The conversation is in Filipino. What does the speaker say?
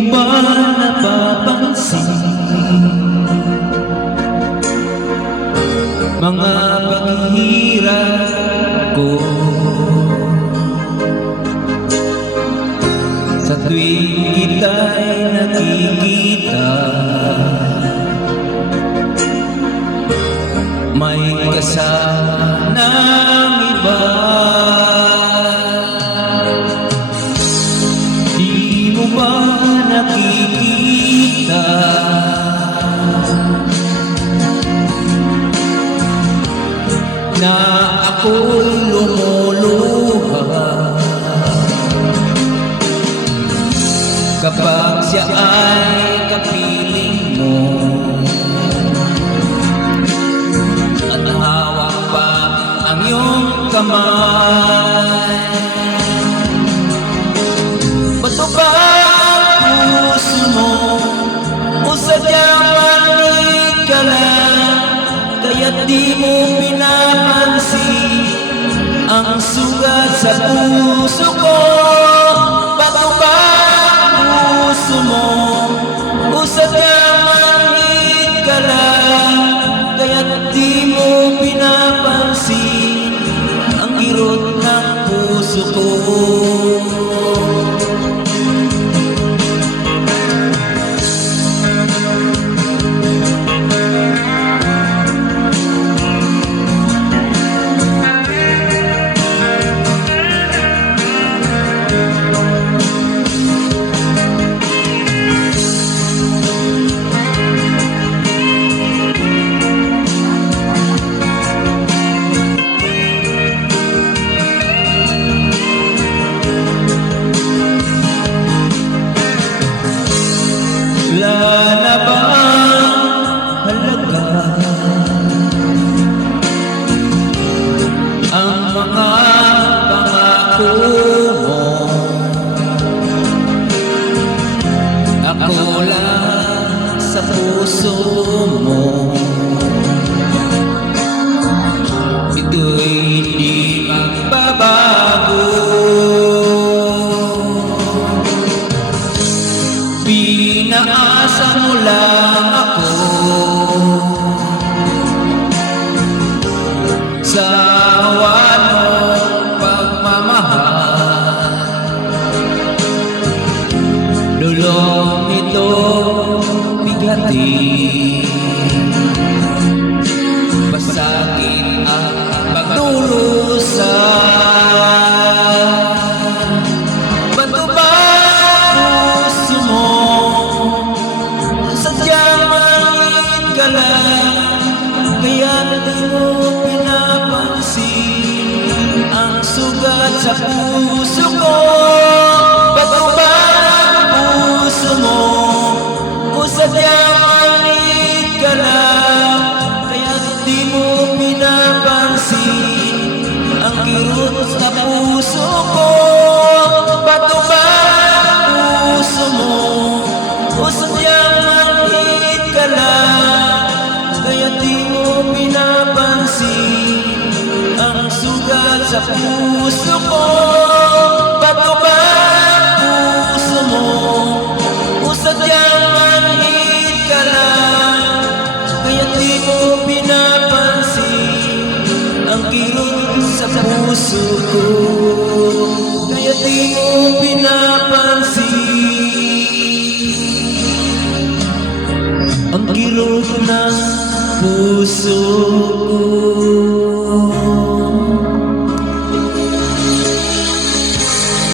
mo ba napapansin mga paghihirap ko sa tuwing kita'y nakikita? May kasama ng iba. Di mo ba nakikita na ako'y lumuluha kapag siya ay kapiling mo at hawak pa ang iyong kamay? Bato ba ang puso mo o sadyang manig ka lang, kaya't di mo pinapansin ang sugat sa puso ko? Bato ba puso mo o sadyang manig ka lang, kaya't di mo pinapansin ang kirot ng puso ko? Wala na bang halaga ang mga pangako mo? Ako lang sa puso mo, ito'y hindi magbabago. Pinaasa mo lang ako sa awan mong pagmamahal. Lulong ito bigatin, basagin ang pagdurusan. Bato ba puso mo sadyang manig ka lang, kaya't di mo pinapansin ang sugat sa puso ko? Bato ba puso mo o sadyang manig ka lang, kaya't di mo pinapansin ang kirot sa puso ko? Bato ba puso mo o sadyang manig ka lang, kaya't di mo pinapansin ang sugat sa puso ko? Bato ba puso mo o sadyang manig ka lang, kaya't di mo pinapansin ang kirot sa puso ko? Kaya't di mo pinapansin ang kirot ng puso ko.